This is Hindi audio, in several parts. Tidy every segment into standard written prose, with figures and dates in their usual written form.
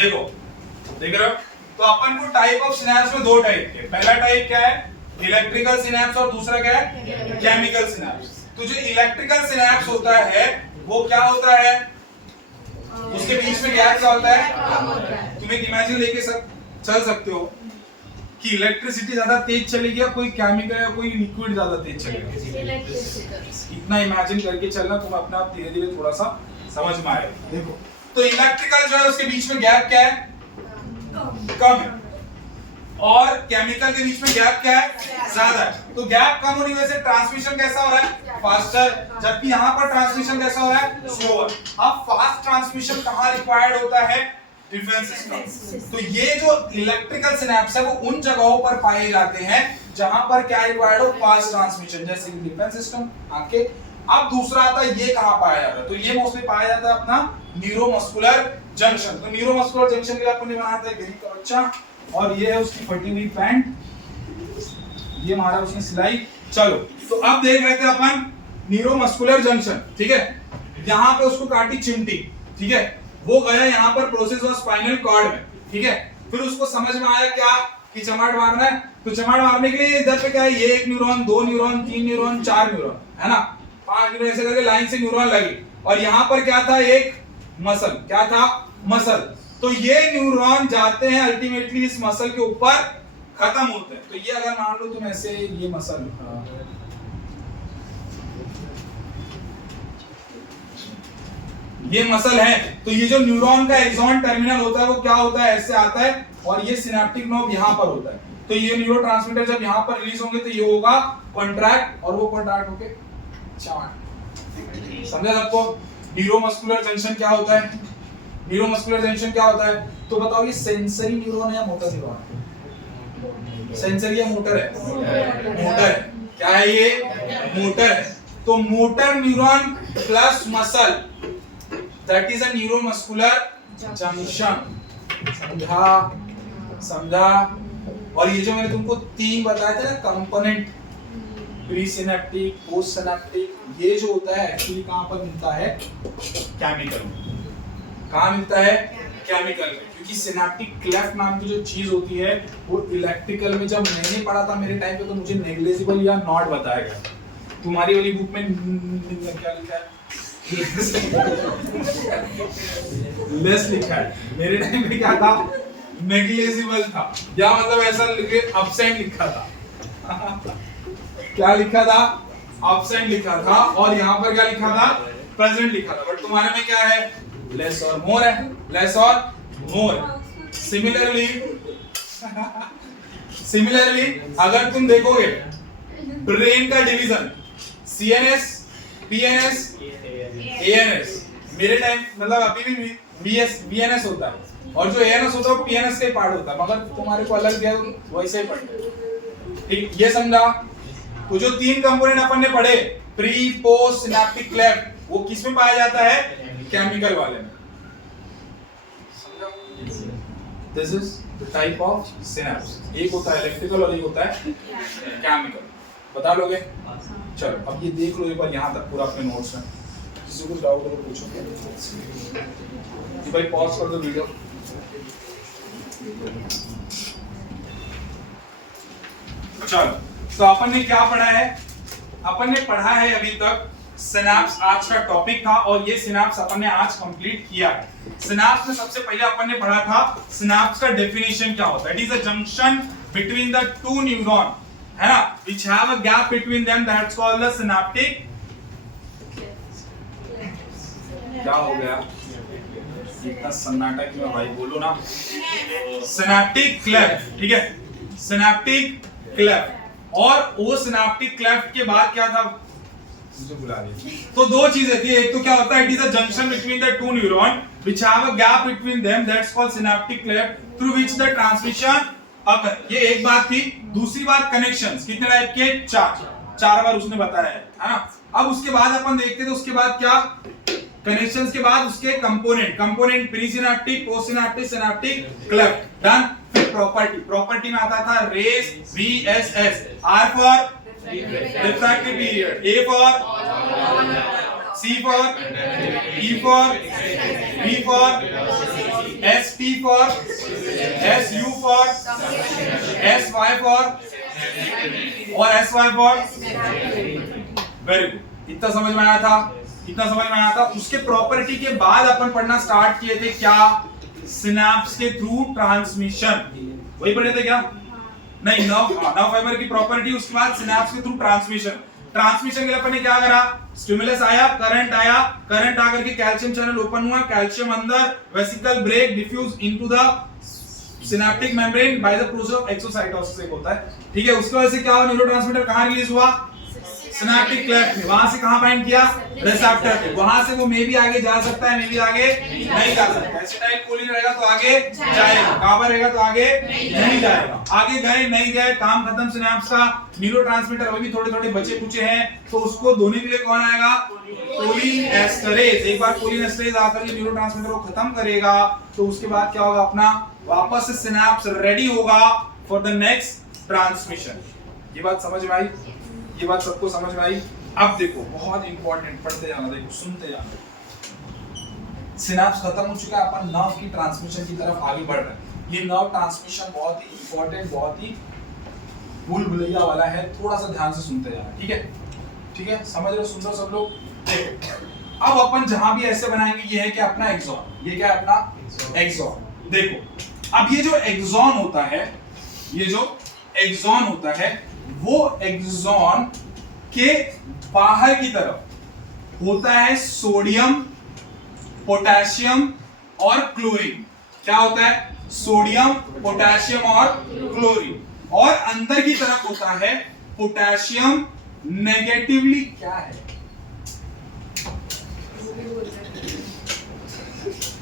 देखो देख रहे हो, तो अपन को टाइप ऑफ सिनैप्स में दो टाइप के, पहला टाइप क्या है इलेक्ट्रिकल सिनैप्स और दूसरा क्या है केमिकल सिनैप्स। तो जो इलेक्ट्रिकल सिनैप्स होता है वो क्या होता है, उसके बीच में गैप क्या होता है, तुम एक इमेजिन लेके चल सकते हो कि इलेक्ट्रिसिटी ज्यादा तेज चलेगी या कोई केमिकल या कोई लिक्विड ज्यादा तेज चलेगा, इतना इमेजिन करके चलना, तुम अपने आप धीरे धीरे थोड़ा सा समझ में आएगा। देखो तो इलेक्ट्रिकल जो है उसके बीच में गैप क्या है, कम है, और केमिकल के बीच में गैप क्या है, ज्यादा है। तो गैप कम होने की वजह से ट्रांसमिशन कैसा हो रहा है, फास्टर, जबकि यहाँ पर ट्रांसमिशन कैसा हो रहा है, स्लोअर। अब फास्ट ट्रांसमिशन कहाँ रिक्वायर्ड होता है, डिफेंस सिस्टम। तो ये जो इलेक्ट्रिकल सिनैप्स है वो उन जगहों पर पाए जाते हैं जहां पर क्या रिक्वायर्ड हो, फास्ट ट्रांसमिशन, जैसे कि डिफेंस सिस्टम, आंखें। अब दूसरा आता है ये कहां पाया जाता है, तो ये मोस्टली पाया जाता है अपना न्यूरोमस्कुलर जंक्शन। तो न्यूरोमस्कुलर जंक्शन के लिए आपने बनाया था गरीब का बच्चा, और ये है उसकी फटी हुई पैंट, ये मारा उसने सिलाई। चलो तो अब देख रहे थे अपन न्यूरोमस्कुलर जंक्शन, ठीक है, यहाँ पे उसको काटी चिमटी, ठीक है, वो गया यहाँ पर प्रोसेस ऑफ स्पाइनल कॉर्ड में, ठीक है, फिर उसको समझ में आया क्या कि चमाट मारना है, तो चमाट मारने के लिए इधर पे क्या है, ये एक न्यूरॉन, दो न्यूरॉन, तीन न्यूरॉन, चार न्यूरॉन, है ना, पांच न्यूरॉन, ऐसे करके लाइन से न्यूरॉन लगी, और यहाँ पर क्या था, एक मसल, क्या था, मसल। तो ये न्यूरॉन जाते हैं अल्टीमेटली इस मसल के ऊपर खत्म होते हैं। तो ये अगर मान लो तुम ऐसे ये मसल, ये मसल है, तो ये जो न्यूरॉन का एक्सॉन टर्मिनल होता है वो क्या होता है, ऐसे आता है, और ये सिनेप्टिक नोड यहाँ पर होता है। तो ये न्यूरोट्रांसमीटर जब यहाँ पर रिलीज होंगे तो ये होगा कॉन्ट्रैक्ट, और वो कॉन्ट्रैक्ट होके चार्ट। समझा सबको? न्यूरोमस्कुलर जंक्शन क्या होता है, न्यूरोमस्कुलर जंक्शन क्या होता है, तो बताओ ये सेंसरी न्यूरॉन है या मोटर न्यूरॉन, सेंसरी या मोटर है, मोटर है, क्या है ये, मोटर है। तो motor neuron plus muscle, that is a neuromuscular junction. समझा, समझा? और ये जो मैंने तुमको तीन बताए थे ना component, pre synaptic, post synaptic, ये जो होता है एक्चुअली कहां पर मिलता है, केमिकल में। कहां मिलता है, केमिकल में, क्योंकि सिनेप्टिक क्लेफ्ट नाम की जो चीज होती है वो इलेक्ट्रिकल में जब मैंने पढ़ा था मेरे टाइम पे तो मुझे नेग्लिजिबल या नॉट बताया गया। तुम्हारी वाली बुक में क्या लिखा है, लेस लिखा है, मेरे टाइम में क्या था, नेग्लिजिबल था, या मतलब ऐसा अब्सेंट लिखा था। क्या लिखा था, अब्सेंट लिखा था, और यहाँ पर क्या लिखा था, प्रेजेंट लिखा था। बट तुम्हारे में क्या है, लेस और मोर है, लेस और मोर। सिमिलरली अगर तुम देखोगे ब्रेन का डिवीजन, सीएनएस, पीएनएस, एएनएस, मेरे टाइम मतलब अभी भी बीएनएस होता है, और जो एएनएस होता है वो पीएनएस के पार्ट होता है, मगर तुम्हारे को अलग दिया वैसे ही पढ़ते। ठीक, ये समझा? तो जो तीन कंपोनेंट अपन ने पढ़े, प्री, पोस्ट, सिनेप्टिक क्लेफ्ट, वो किस में पाया जाता है, केमिकल वाले में। This is the type of synapse. एक होता है इलेक्ट्रिकल और एक होता है केमिकल। बता लोगे? चलो अब ये देख लो एक बार, यहाँ तक पूरा अपने नोट्स में। किसी को डाउट हो तो पूछो कि भाई पॉज कर दो वीडियो। चलो तो अपन ने क्या पढ़ा है, अपन ने पढ़ा है अभी तक सिनेप्स, आज का टॉपिक था, और ये सिनेप्स अपन ने आज कंप्लीट किया है। सिनेप्स में सबसे पहले अपन ने पढ़ा था सिनेप्स का डेफिनेशन क्या होता है, it is a junction between the two neuron, है ना, which have a gap between them, that's called the synaptic. क्या हो गया इतना सन्नाटा क्यों भाई, बोलो ना, सिनेप्टिक क्लेफ्ट, ठीक है, सिनेप्टिक क्लेफ्ट। और वो सिनेप्टिक क्लेफ्ट के बाद क्या था, मुझे बुला दिया। तो दो चीजें थी, एक तो क्या होता है, it is a junction between the two neuron which have a gap between them, that's called synaptic cleft through which the transmission occur. ये एक बात थी। दूसरी बात कनेक्शंस, कितने टाइप के, चार बार उसने बताया है ना। अब उसके बाद अपन देखते थे, उसके बाद क्या, कनेक्शंस के बाद उसके component pre synaptic, post synaptic, synaptic cleft, done. फिर प्रॉपर्टी में आता था रेस, VSS, R for refractive period, A for, C for, E for, B for, ST for SU for SY for और SY for वेरी गुड। इतना समझ में आया था, इतना समझ में आया था। उसके प्रॉपर्टी के बाद अपन पढ़ना स्टार्ट किए थे क्या, सिनैप्स के थ्रू ट्रांसमिशन, वही पढ़े थे क्या? नहीं, नर्व फाइबर की प्रॉपर्टी, उसके बाद सिनैप्स के थ्रू ट्रांसमिशन। ट्रांसमिशन के लिए अपन ने क्या करा, स्टिमुलस आया, करंट आकर के कैल्शियम चैनल ओपन हुआ, कैल्शियम अंदर, vesicle break, diffuse into the synaptic membrane by the process of exocytosis एक होता है, ठीक है। उसकी वजह से क्या हुआ, न्यूरोट्रांसमीटर कहां रिलीज हुआ, सिनेप्टिक क्लेफ्ट में, वहां से कहां बाइंड किया, रिसेप्टर पे, वहां से वो मे भी आगे जा सकता है, मे भी आगे नहीं जा सकता है। एसिटाइल कोलिन रहेगा तो आगे जाएगा, गाबा रहेगा तो आगे नहीं जाएगा। आगे गए नहीं गए, काम खत्म सिनैप्स का। न्यूरोट्रांसमीटर अभी भी थोड़े थोड़े बचे कुचे हैं, तो उसको धोने के लिए कौन आएगा, कोलिन एस्टरेज। एक बार कोलिन एस्टरेज आकर के न्यूरोट्रांसमीटर को खत्म करेगा, तो उसके बाद क्या होगा, अपना वापस से सिनैप्स रेडी होगा फॉर द नेक्स्ट ट्रांसमिशन। ये बात समझ में आई, ये बात सबको समझ में आई। अब देखो बहुत इंपॉर्टेंट, पढ़ते जाना, देखो सुनते जाना। सिनैप्स खत्म हो चुका है, अपन नर्व की ट्रांसमिशन की तरफ आगे बढ़ रहे हैं। ये नर्व ट्रांसमिशन बहुत ही इंपॉर्टेंट, बहुत ही भूल भुलैया वाला है, थोड़ा सा ध्यान से सुनते जाना, ठीक है? ठीक है, समझ रहे हो, सुन रहे हो सब लोग? देखो अब अपन जहां भी ऐसे बनाएंगे, ये है कि अपना एक्सॉन, ये क्या है अपना एक्सॉन। देखो अब ये जो एक्सॉन होता है, ये जो एक्सॉन होता है, वो एक्सॉन के बाहर की तरफ होता है सोडियम, पोटेशियम और क्लोरीन। क्या होता है, सोडियम, पोटेशियम और क्लोरीन। और अंदर की तरफ होता है पोटेशियम नेगेटिवली, क्या है,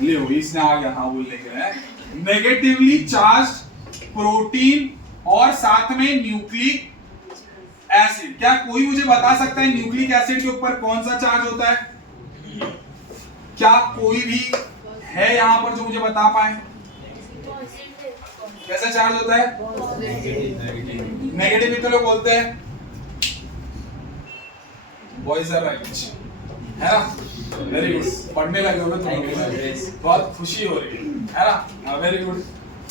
ले इसने आ गया, हाँ बोलने के लिए, नेगेटिवली चार्ज प्रोटीन और साथ में न्यूक्लिक एसिड। क्या कोई मुझे बता सकता है न्यूक्लिक एसिड के ऊपर कौन सा चार्ज होता है? क्या कोई भी है यहां पर जो मुझे बता पाए कैसा चार्ज होता है? नेगेटिव भी तो लोग बोलते हैं, बॉयज आर राइट, है ना? वेरी गुड, पढ़ने लगे हो ना तुम लोग, बहुत खुशी हो रही है ना? Very good.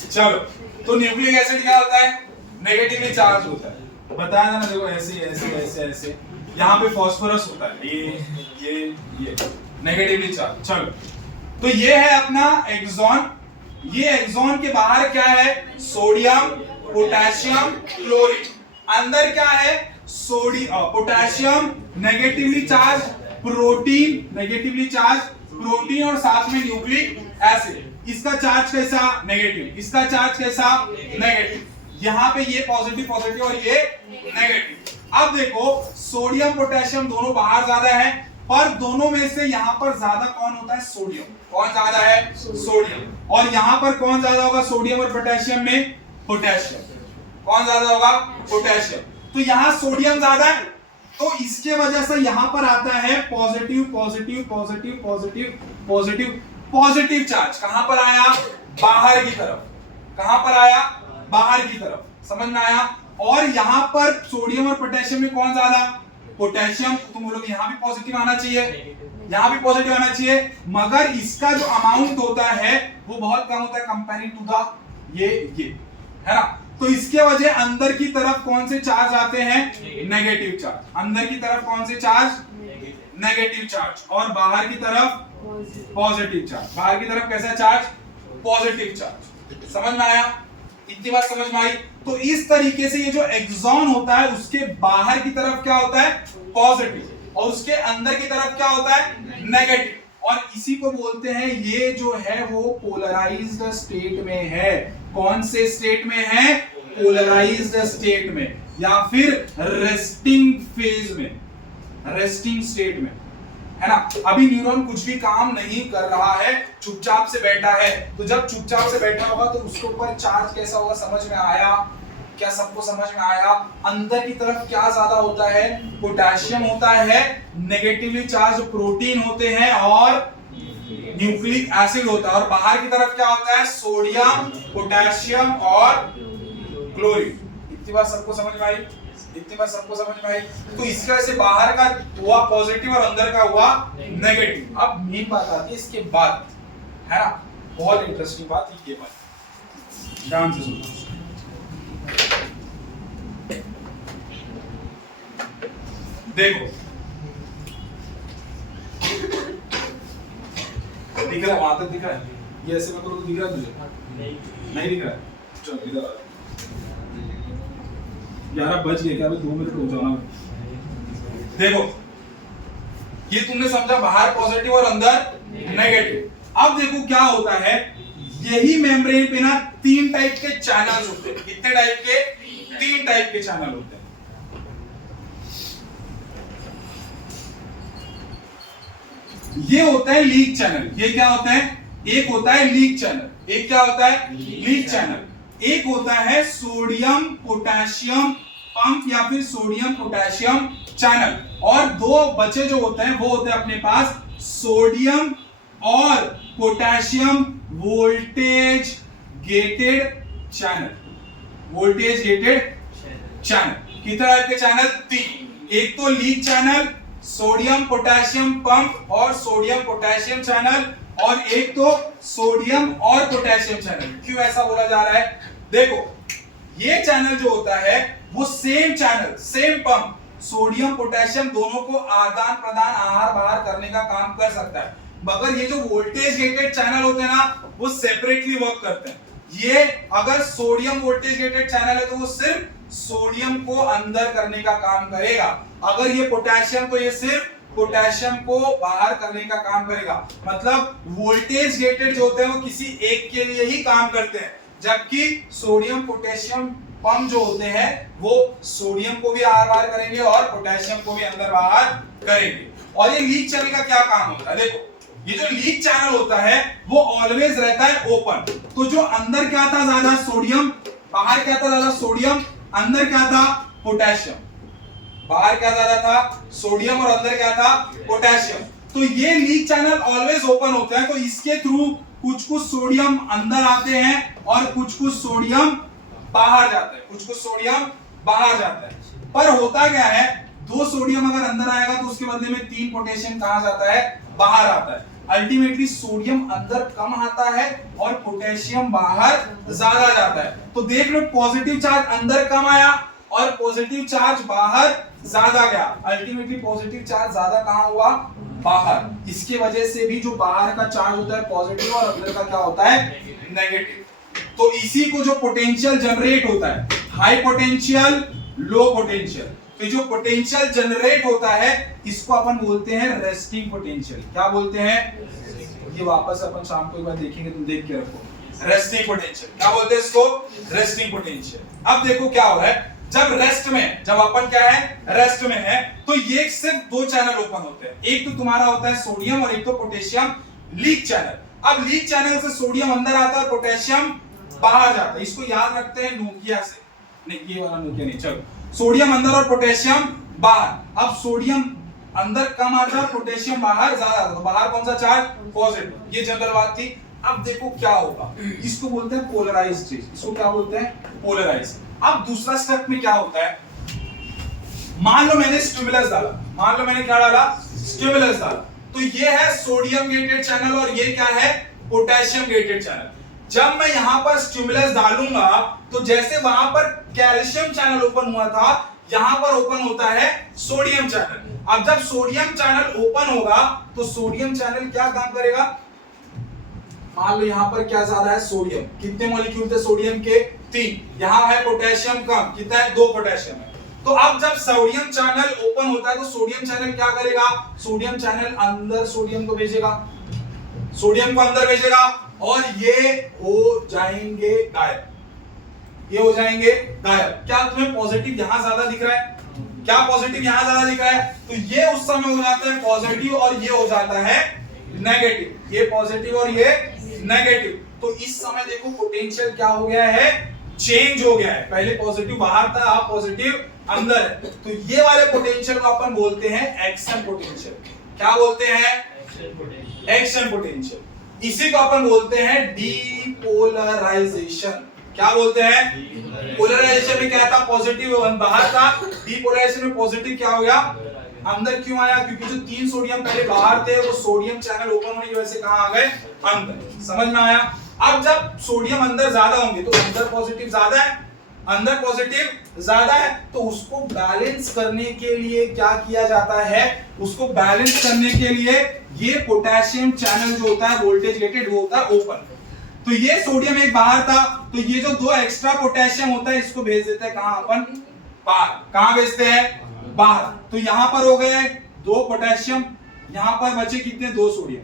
चलो, तो न्यूक्लिक एसिड क्या होता है? नेगेटिवली चार्ज होता है, बताया ना, देखो ऐसे ऐसे ऐसे ऐसे। यहाँ पे फास्फोरस होता है, ये नेगेटिवली चार्ज। चलो, तो ये है अपना एक्सॉन। ये एक्सॉन के बाहर क्या है, सोडियम, पोटेशियम, क्लोरीन। अंदर क्या है, sodium, potassium negatively charge, protein negatively charge, protein और साथ में न्यूक्लिक एसिड। इसका चार्ज कैसा, नेगेटिव। इसका चार्ज कैसा, नेगेटिव। यहाँ पे ये पॉजिटिव पॉजिटिव और ये नेगेटिव। अब देखो सोडियम पोटेशियम दोनों बाहर ज्यादा है, पर दोनों में से यहाँ पर ज्यादा कौन होता है, सोडियम। कौन ज्यादा है, सोडियम। और यहाँ पर कौन ज्यादा होगा सोडियम और पोटेशियम में, पोटेशियम। कौन ज्यादा होगा, पोटेशियम। तो यहाँ सोडियम ज्यादा है, तो इसके वजह से यहाँ पर आता है positive positive positive positive positive positive charge. कहां पर आया, बाहर की तरफ। कहां पर आया, बाहर की तरफ। समझ में आया? और यहाँ पर सोडियम और पोटेशियम में कौन ज्यादा, पोटेशियम। तुम बोलोगे यहाँ भी पॉजिटिव आना चाहिए, यहाँ भी पॉजिटिव आना चाहिए, मगर इसका जो अमाउंट होता है वो बहुत कम होता है कंपेयरिंग टू द ये है ना। तो इसके वजह अंदर की तरफ कौन से चार्ज आते हैं, नेगेटिव चार्ज। अंदर की तरफ कौन से चार्ज, नेगेटिव चार्ज। और बाहर की तरफ पॉजिटिव चार्ज। बाहर की तरफ कैसा चार्ज, पॉजिटिव चार्ज। समझ में आया? इतनी बात समझ में आई? तो इस तरीके से ये जो एक्सॉन होता है उसके बाहर की तरफ क्या होता है, पॉजिटिव, और उसके अंदर की तरफ क्या होता है, नेगेटिव। और इसी को बोलते हैं, ये जो है वो पोलराइज्ड स्टेट में है। कौन से स्टेट में है, पोलराइज्ड स्टेट में, या फिर रेस्टिंग फेज में, रेस्टिंग स्टेट में, है ना। अभी न्यूरॉन कुछ भी काम नहीं कर रहा है, चुपचाप से बैठा है। तो जब चुपचाप से बैठा होगा तो उसके ऊपर चार्ज कैसा होगा, समझ में आया? क्या सबको समझ में आया? अंदर की तरफ क्या ज्यादा होता है, पोटेशियम होता है, नेगेटिवली चार्ज प्रोटीन होते हैं और न्यूक्लिक एसिड होता है। और बाहर की तरफ क्या होता है, सोडियम, पोटेशियम और क्लोरीन। इतनी बात सबको समझ में आई? इतनी बात सबको समझ में आई? तो इसका से बाहर का हुआ पॉजिटिव और अंदर का हुआ नेगेटिव। अब मेन बात आती है इसके बाद, है ना। बहुत इंटरेस्टिंग बात ये बात, ध्यान से सुनना। देखो दिख रहा है, वहां तक दिख रहा है, ये ऐसे में करो तो दिख रहा है तुझे? नहीं दिख रहा है। चलो इधर आ, 11 बज गए क्या? अभी 2 मिनट रुक जाओ ना। देखो ये तुमने समझा, बाहर पॉजिटिव और अंदर नेगेटिव। अब देखो क्या होता है, यही मेम्ब्रेन पे ना 3 टाइप के चैनल्स होते हैं। कितने टाइप के? 3 टाइप के चैनल होते हैं। ये होता है लीक चैनल। ये क्या होता है? एक होता है लीक चैनल। एक क्या होता है? Leak channel. एक होता है सोडियम पोटेशियम पंप या फिर सोडियम पोटेशियम चैनल। और 2 बचे जो होते हैं वो होते हैं अपने पास सोडियम और potassium voltage gated channel. Voltage gated channel. कितने टाइप के चैनल? 3। एक तो leak channel, sodium potassium pump और सोडियम पोटेशियम चैनल, और एक तो सोडियम और पोटेशियम चैनल। क्यों ऐसा बोला जा रहा है? देखो ये चैनल जो होता है वो same channel, same pump, sodium potassium दोनों को आदान प्रदान आहार बाहर करने का काम कर सकता है। मगर ये जो वोल्टेज गेटेड चैनल होते हैं ना वो सेपरेटली वर्क करते हैं। ये अगर सोडियम वोल्टेज गेटेड चैनल है तो वो सिर्फ सोडियम को अंदर करने का काम करेगा। अगर ये पोटेशियम तो ये सिर्फ पोटेशियम को बाहर करने का काम करेगा। मतलब वोल्टेज गेटेड जो होते हैं वो किसी एक के लिए ही काम करते हैं, जबकि सोडियम पोटेशियम पंप जो होते हैं वो सोडियम को भी आहार बाहर करेंगे और पोटेशियम को भी अंदर बाहर करेंगे। और ये लीक चैनल का क्या काम होता है? देखो ये जो लीक चैनल होता है वो ऑलवेज रहता है ओपन। तो जो अंदर क्या था ज्यादा सोडियम, बाहर क्या था ज्यादा सोडियम, अंदर क्या था पोटेशियम। बाहर क्या ज्यादा था? सोडियम, और अंदर क्या था? पोटेशियम। तो ये लीक चैनल ऑलवेज ओपन होता है। तो इसके थ्रू कुछ सोडियम अंदर आते हैं और कुछ सोडियम बाहर जाता है, कुछ सोडियम बाहर जाता है। पर होता क्या है, 2 सोडियम अगर अंदर आएगा तो उसके बदले में 3 पोटेशियम कहां जाता है? बाहर आता है। अल्टीमेटली सोडियम अंदर कम आता है और पोटेशियम बाहर ज्यादा जाता है। तो देख लो पॉजिटिव चार्ज अंदर कम आया और पॉजिटिव चार्ज बाहर ज्यादा गया। अल्टीमेटली पॉजिटिव चार्ज ज्यादा कहां हुआ? बाहर। इसके वजह से भी जो बाहर का चार्ज होता है पॉजिटिव और अंदर का क्या होता है? नेगेटिव। तो इसी को जो पोटेंशियल जनरेट होता है, हाई पोटेंशियल लो पोटेंशियल, तो जो पोटेंशियल जनरेट होता है इसको अपन बोलते हैं रेस्टिंग पोटेंशियल। क्या बोलते हैं? ये वापस अपन शाम को एक बार देखेंगे, तुम देख के रखो। रेस्टिंग पोटेंशियल क्या बोलते हैं इसको? Resting potential. अब देखो क्या हो रहा है, जब रेस्ट में, जब अपन क्या है रेस्ट में है, तो ये सिर्फ 2 चैनल ओपन होते हैं। एक तो तुम्हारा होता है सोडियम और एक तो पोटेशियम लीक चैनल। अब लीक चैनल से सोडियम अंदर आता है और पोटेशियम बाहर जाता है। इसको याद रखते हैं नोकिया से, नहीं ये वाला नोकिया नहीं, चलो सोडियम अंदर और पोटेशियम बाहर। अब सोडियम अंदर कम आता है, पोटेशियम बाहर ज्यादा आता है। तो बाहर कौन सा चार्ज? पॉजिटिव। ये जनरल बात थी। अब देखो क्या होगा, इसको बोलते हैं पोलराइज्ड चीज। इसको क्या बोलते हैं? पोलराइज्ड। अब दूसरा स्टेप में क्या होता है, मान लो मैंने स्टिमुलस डाला, मान लो मैंने क्या डाला? स्टिमुलस डाला। तो ये है सोडियम गेटेड चैनल और ये क्या है? Potassium gated channel. जब मैं यहां पर स्टिमुलस डालूंगा तो जैसे वहां पर कैल्शियम चैनल ओपन हुआ था, यहां पर ओपन होता है सोडियम चैनल। अब जब सोडियम चैनल ओपन होगा तो सोडियम चैनल क्या काम करेगा? मान लो यहां पर क्या ज्यादा है? सोडियम। कितने मॉलिक्यूल थे सोडियम के? 3। यहां है पोटेशियम कम, कितना है? 2 पोटेशियम है। तो अब जब सोडियम चैनल ओपन होता है तो सोडियम चैनल क्या करेगा? सोडियम चैनल अंदर सोडियम को भेजेगा, सोडियम को अंदर भेजेगा और ये हो जाएंगे गायब। ये हो जाएंगे गायब। क्या तुम्हें पॉजिटिव यहां ज्यादा दिख रहा है? क्या पॉजिटिव यहां ज्यादा दिख रहा है? तो ये उस समय हो जाता है पॉजिटिव और ये हो जाता है नेगेटिव। ये पॉजिटिव और ये नेगेटिव। तो इस समय देखो पोटेंशियल क्या हो गया है? चेंज हो गया है। पहले पॉजिटिव बाहर था, अब पॉजिटिव अंदर है। तो ये वाले पोटेंशियल को अपन बोलते हैं एक्शन पोटेंशियल। क्या बोलते हैं? Action potential. इसी को अपन बोलते हैं डीपोलराइजेशन। क्या बोलते हैं? पोलराइजेशन में क्या था? पॉजिटिव बाहर था। डीपोलराइजेशन में पॉजिटिव क्या हो गया? अंदर क्यों आया? क्योंकि जो 3 सोडियम पहले बाहर थे वो सोडियम चैनल ओपन होने की वजह से कहां आ गए? अंदर। समझ में आया? अब जब सोडियम अंदर ज्यादा होंगे तो अंदर पॉजिटिव ज्यादा है, अंदर पॉजिटिव ज्यादा है, तो उसको बैलेंस करने के लिए क्या किया जाता है? उसको बैलेंस करने के लिए ये पोटेशियम चैनल जो होता है वोल्टेज रिलेटेड वो होता है ओपन। तो ये सोडियम एक बाहर था, तो ये जो 2 एक्स्ट्रा पोटेशियम होता है इसको भेज देते हैं कहां? अपन बाहर। कहां भेजते हैं? बाहर। तो यहां पर हो गए 2 पोटेशियम, यहां पर बचे कितने? 2 सोडियम।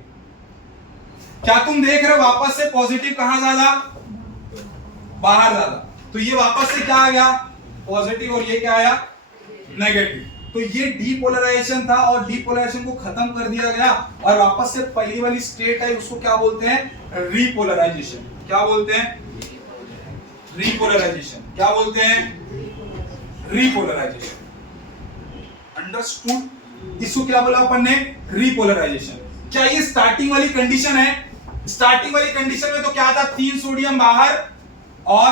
क्या तुम देख रहे हो वापस से पॉजिटिव कहां ज्यादा? बाहर ज्यादा। तो ये वापस से क्या आ गया? पॉजिटिव, और ये क्या आया? नेगेटिव। तो ये डीपोलराइजेशन था और डीपोलराइजेशन को खत्म कर दिया गया और वापस से पहली वाली स्टेट है उसको क्या बोलते हैं? रीपोलराइजेशन। क्या बोलते हैं? रीपोलराइजेशन। क्या बोलते हैं? रीपोलराइजेशन। अंडरस्टूड? इसको क्या बोला अपन ने? रीपोलराइजेशन। क्या ये स्टार्टिंग वाली कंडीशन है? स्टार्टिंग वाली कंडीशन में तो क्या था? 3 सोडियम बाहर और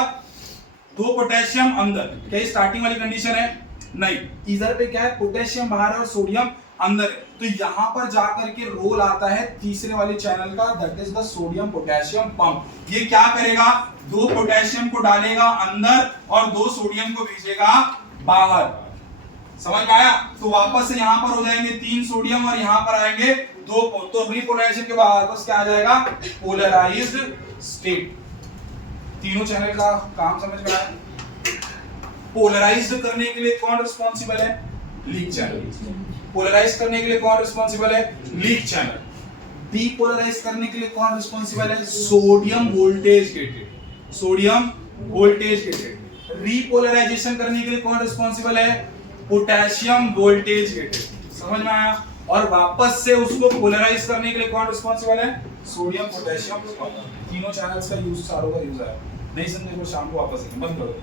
2 पोटेशियम अंदर। क्या ये स्टार्टिंग वाली कंडीशन है? नहीं। इधर पे क्या है? पोटेशियम बाहर है और सोडियम अंदर है। तो यहां पर जाकर के रोल आता है तीसरे वाले चैनल का, that is the sodium potassium pump. ये क्या करेगा? 2 पोटेशियम को डालेगा अंदर और 2 सोडियम को भेजेगा बाहर। समझ में आया? तो वापस से यहां पर हो जाएंगे 3 सोडियम और यहां पर आएंगे 2। तो रीपोलराइजेशन के बाद वापस क्या आ जाएगा? Polarised state. तीनों चैनल का काम समझ में आया? पोलराइज्ड करने के लिए कौन रिस्पॉन्सिबल है? Leak channel. पोलराइज करने के लिए कौन रिस्पॉन्सिबल है? Leak channel. डीपोलराइज करने के लिए कौन रिस्पॉन्सिबल है? Sodium voltage gated. Sodium voltage gated. Repolarisation करने के लिए कौन रिस्पॉन्सिबल है? Potassium voltage gated. समझ में आया? और वापस से उसको पोलराइज करने के लिए कौन रिस्पॉन्सिबल है? Sodium potassium. तीनों चैनल्स का यूज, चारों का यूज है। नहीं समझे तो शाम को वापस बंद करो।